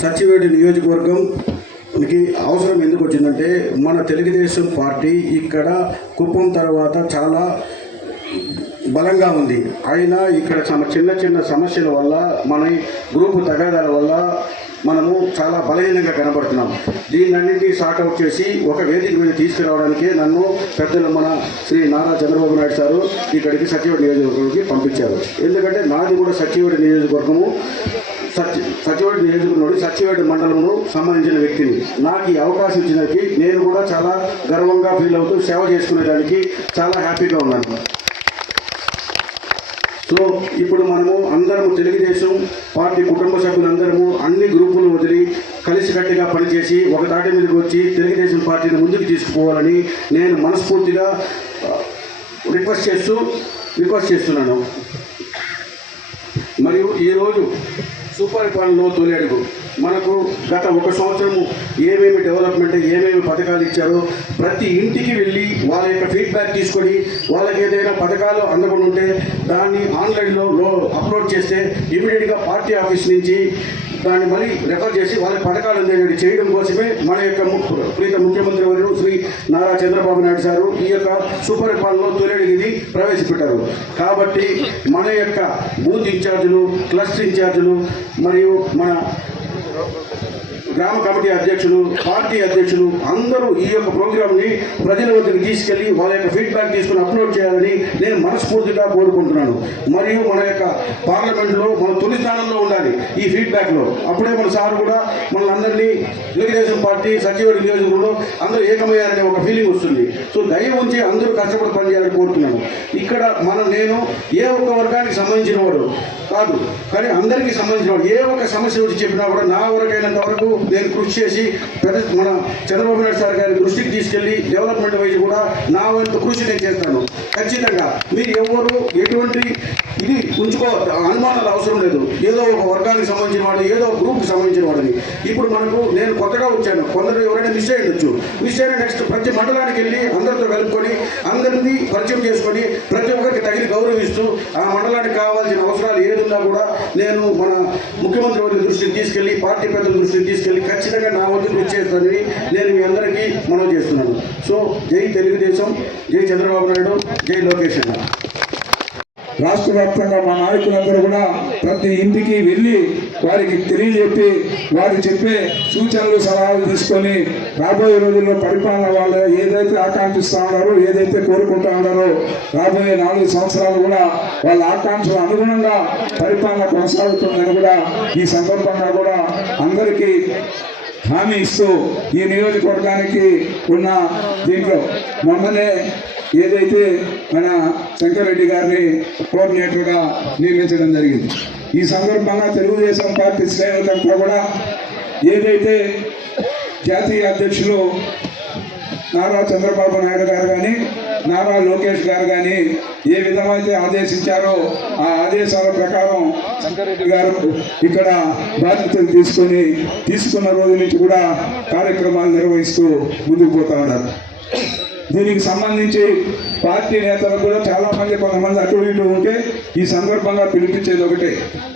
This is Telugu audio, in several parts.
సచివేడి నియోజకవర్గం మనకి అవసరం ఎందుకు వచ్చిందంటే మన తెలుగుదేశం పార్టీ ఇక్కడ కుప్పం తర్వాత చాలా బలంగా ఉంది. అయినా ఇక్కడ చిన్న చిన్న సమస్యల వల్ల మన గ్రూపు తగాదాల వల్ల మనము చాలా బలహీనంగా కనబడుతున్నాం. దీన్నన్నింటినీ సార్ట్అవుట్ చేసి ఒక వేదిక మీద తీసుకురావడానికే నన్ను పెద్దలు మన శ్రీ నారా చంద్రబాబు నాయుడు సారు ఇక్కడికి సచివుడి నియోజకవర్గానికి పంపించారు. ఎందుకంటే నాది కూడా సచివుడి నియోజకవర్గము. సచి సచివాడి నియోజకవర్గంలో సచివాడి మండలంలో సంబంధించిన వ్యక్తిని. నాకు ఈ అవకాశం ఇచ్చినకి నేను కూడా చాలా గర్వంగా ఫీల్ అవుతూ సేవ చేసుకునేదానికి చాలా హ్యాపీగా ఉన్నాను. సో ఇప్పుడు మనము అందరము తెలుగుదేశం పార్టీ కుటుంబ సభ్యులందరము అన్ని గ్రూపులు వదిలి కలిసికట్టుగా పనిచేసి ఒక దాటి మీదకి వచ్చి తెలుగుదేశం పార్టీని ముందుకు తీసుకుపోవాలని నేను మనస్ఫూర్తిగా రిక్వెస్ట్ చేస్తూ రిక్వెస్ట్ చేస్తున్నాను. మరియు ఈరోజు సుపరిపాలనలో తొలి అడుగు. మనకు గత ఒక సంవత్సరము ఏమేమి డెవలప్మెంట్ ఏమేమి పథకాలు ఇచ్చారో ప్రతి ఇంటికి వెళ్ళి వాళ్ళ యొక్క ఫీడ్బ్యాక్ తీసుకొని వాళ్ళకి ఏదైనా పథకాలు అందకుండా ఉంటే దాన్ని ఆన్లైన్లో లో అప్లోడ్ చేస్తే ఇమీడియట్గా పార్టీ ఆఫీస్ నుంచి దాన్ని మళ్ళీ రెఫర్ చేసి వాళ్ళ పథకాలు అందేది చేయడం కోసమే మన యొక్క ప్రీత ముఖ్యమంత్రి వర్యులు శ్రీ నారా చంద్రబాబు నాయుడు సారు ఈ యొక్క సుపరిపాలనలో తొలి ఇది ప్రవేశపెట్టారు. కాబట్టి మన యొక్క బూత్ ఇన్ఛార్జీలు క్లస్టర్ ఇన్ఛార్జీలు మరియు మన గ్రామ కమిటీ అధ్యక్షులు పార్టీ అధ్యక్షులు అందరూ ఈ యొక్క ప్రోగ్రామ్ని ప్రజల వద్దకు తీసుకెళ్ళి వాళ్ళ యొక్క ఫీడ్బ్యాక్ తీసుకుని అప్లోడ్ చేయాలని నేను మనస్ఫూర్తిగా కోరుకుంటున్నాను. మరియు మన యొక్క పార్లమెంట్లో మన తొలి స్థానంలో ఉండాలి ఈ ఫీడ్బ్యాక్లో. అప్పుడే మన సార్ కూడా మన అందరినీ తెలుగుదేశం పార్టీ సచివుడి నియోజకవర్గంలో అందరూ ఏకమయ్యారనే ఒక ఫీలింగ్ వస్తుంది. సో దయ ఉంచి అందరూ కష్టపడి పనిచేయాలని కోరుతున్నాను. ఇక్కడ మనం నేను ఏ ఒక్క వర్గానికి సంబంధించిన వాడు కాదు. కానీ అందరికీ సంబంధించిన వాడు ఏ ఒక్క సమస్య వచ్చి చెప్పినా కూడా నా వరకైనంత వరకు నేను కృషి చేసి మన చంద్రబాబు నాయుడు సార్ గారి దృష్టికి తీసుకెళ్ళి డెవలప్మెంట్ వైజ్ కూడా నా వంతు కృషి నేను చేస్తాను. ఖచ్చితంగా మీరు ఎవరు ఎటువంటి ఇది ఉంచుకో అనుమానాలు అవసరం లేదు. ఏదో ఒక వర్గానికి సంబంధించిన వాడు ఏదో ఒక గ్రూప్కి సంబంధించిన వాడిని. ఇప్పుడు మనకు నేను కొత్తగా వచ్చాను. కొందరు ఎవరైనా మిస్ అయ్యొచ్చు మిస్ అయిన నెక్స్ట్ ప్రతి మండలానికి వెళ్ళి అందరితో కలుపుకొని అందరినీ పరిచయం చేసుకొని ప్రతి ఒక్కరికి తగిన గౌరవిస్తూ ఆ మండలానికి కావాల్సిన అవసరాలు కూడా నేను మన ముఖ్యమంత్రి వారి దృష్టికి తీసుకెళ్ళి పార్టీ పెద్దల దృష్టికి తీసుకెళ్ళి ఖచ్చితంగా నా వద్ద కృషి చేస్తానని నేను మీ అందరికీ మనవి చేస్తున్నాను. సో జై తెలుగుదేశం జై చంద్రబాబు నాయుడు జై లోకేష్ అన్న. రాష్ట్ర వ్యాప్తంగా మా నాయకులందరూ కూడా ప్రతి ఇంటికి వెళ్ళి వారికి తెలియజెప్పి వారు చెప్పే సూచనలు సలహాలు తీసుకొని రాబోయే రోజుల్లో పరిపాలన వాళ్ళు ఏదైతే ఆకాంక్షిస్తూ ఉన్నారో ఏదైతే కోరుకుంటూ ఉన్నారో రాబోయే నాలుగు సంవత్సరాలు కూడా వాళ్ళ ఆకాంక్షల అనుగుణంగా పరిపాలన కొనసాగుతుందని కూడా ఈ సందర్భంగా కూడా అందరికీ హామీ ఇస్తూ ఈ నియోజకవర్గానికి ఉన్న దీంట్లో మొన్ననే ఏదైతే మన శంకర్రెడ్డి గారిని కోఆర్డినేటర్గా నియమించడం జరిగింది. ఈ సందర్భంగా తెలుగుదేశం పార్టీ శ్రేణులంతా కూడా ఏదైతే జాతీయ అధ్యక్షులు నారా చంద్రబాబు నాయుడు గారు కానీ నారా లోకేష్ గారు కానీ ఏ విధమైతే ఆదేశించారో ఆ ఆదేశాల ప్రకారం శంకరెడ్డి గారు ఇక్కడ బాధ్యతలు తీసుకొని తీసుకున్న రోజు నుంచి కూడా కార్యక్రమాలు నిర్వహిస్తూ ముందుకు పోతా ఉన్నారు. దీనికి సంబంధించి పార్టీ నేతలు కూడా చాలా మంది కొంతమంది అటు ఇటు ఉంటే ఈ సందర్భంగా పిలిపించేది ఒకటే.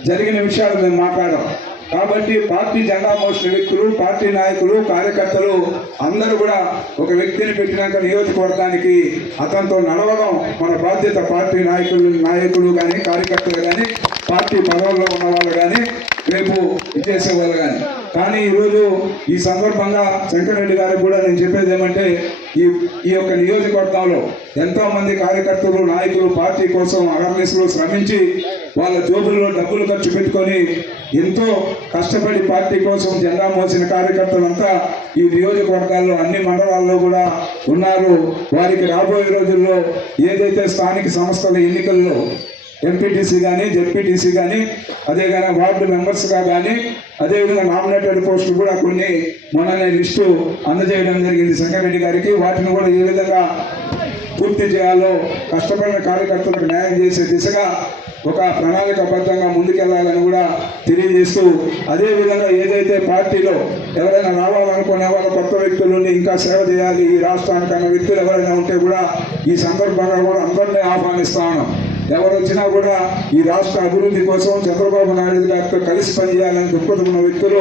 జరిగిన విషయాలు మేము మాట్లాడాం. కాబట్టి పార్టీ జెండా మోసిన వ్యక్తులు పార్టీ నాయకులు కార్యకర్తలు అందరూ కూడా ఒక వ్యక్తిని పెట్టినాక నియోజకవర్గానికి అతనితో నడవడం మన బాధ్యత. పార్టీ నాయకులు నాయకులు కానీ కార్యకర్తలు కానీ పార్టీ పదవుల్లో ఉన్న వాళ్ళు కానీ రేపు ఇచ్చేసే వాళ్ళు కానీ కానీ ఈరోజు ఈ సందర్భంగా శంకరెడ్డి గారికి కూడా నేను చెప్పేది ఏమంటే ఈ ఈ యొక్క నియోజకవర్గంలో ఎంతో మంది కార్యకర్తలు నాయకులు పార్టీ కోసం అవేర్నెస్లో శ్రమించి వాళ్ళ జోబుల్లో డబ్బులు ఖర్చు పెట్టుకొని ఎంతో కష్టపడి పార్టీ కోసం జెండా మోసిన కార్యకర్తలంతా ఈ నియోజకవర్గాల్లో అన్ని మండలాల్లో కూడా ఉన్నారు. వారికి రాబోయే రోజుల్లో ఏదైతే స్థానిక సంస్థల ఎన్నికల్లో ఎంపీటీసీ కానీ జెడ్పీటీసీ కానీ అదే కానీ వార్డు మెంబర్స్గా కానీ అదేవిధంగా నామినేటెడ్ పోస్టులు కూడా కొన్ని మొన్ననే లిస్టు అందజేయడం జరిగింది శంకరెడ్డి గారికి. వాటిని కూడా ఏ విధంగా పూర్తి చేయాలో కష్టపడిన కార్యకర్తలకు న్యాయం చేసే దిశగా ఒక ప్రణాళికబద్ధంగా ముందుకెళ్ళాలని కూడా తెలియజేస్తూ అదేవిధంగా ఏదైతే పార్టీలో ఎవరైనా రావాలనుకునే వాళ్ళ కొత్త వ్యక్తులు ఇంకా సేవ చేయాలి ఈ రాష్ట్రానికి అన్న వ్యక్తులు ఎవరైనా ఉంటే కూడా ఈ సందర్భంగా కూడా అందరినీ ఆహ్వానిస్తా ఉన్నాం. ఎవరు వచ్చినా కూడా ఈ రాష్ట్ర అభివృద్ధి కోసం చంద్రబాబు నాయుడు గారితో కలిసి పనిచేయాలని దృక్పథం ఉన్న వ్యక్తులు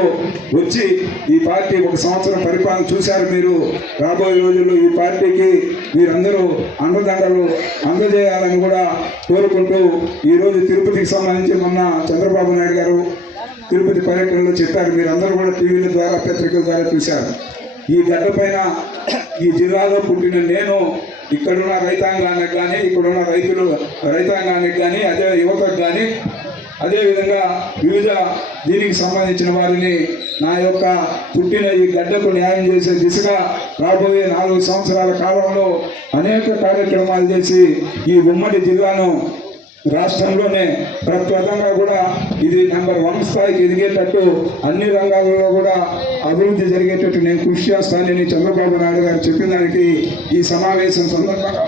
వచ్చి ఈ పార్టీ ఒక సంవత్సరం పరిపాలన చూశారు మీరు. రాబోయే రోజుల్లో ఈ పార్టీకి మీరందరూ అండదండలు అందజేయాలని కూడా కోరుకుంటూ ఈరోజు తిరుపతికి సంబంధించి మొన్న చంద్రబాబు నాయుడు గారు తిరుపతి పర్యటనలో చెప్పారు. మీరందరూ కూడా టీవీల ద్వారా పత్రికల ద్వారా చూశారు. ఈ గడ్డ ఈ జిల్లాలో పుట్టిన నేను ఇక్కడున్న రైతాంగానికి కానీ ఇక్కడున్న రైతులు రైతాంగానికి కానీ అదే యువతకు కానీ అదేవిధంగా వివిధ దీనికి సంబంధించిన వారిని నా యొక్క పుట్టిన ఈ గడ్డకు న్యాయం చేసే దిశగా రాబోయే నాలుగు సంవత్సరాల కాలంలో అనేక కార్యక్రమాలు చేసి ఈ ఉమ్మడి జిల్లాను రాష్ట్రంలోనే ప్రప్రదంగా కూడా ఇది నెంబర్ వన్ స్థాయికి ఎదిగేటట్టు అన్ని రంగాలలో కూడా అభివృద్ధి జరిగేటట్టు నేను కృషి చేస్తానని చంద్రబాబు నాయుడు గారు చెప్పిన దానికి ఈ సమావేశం సందర్భంగా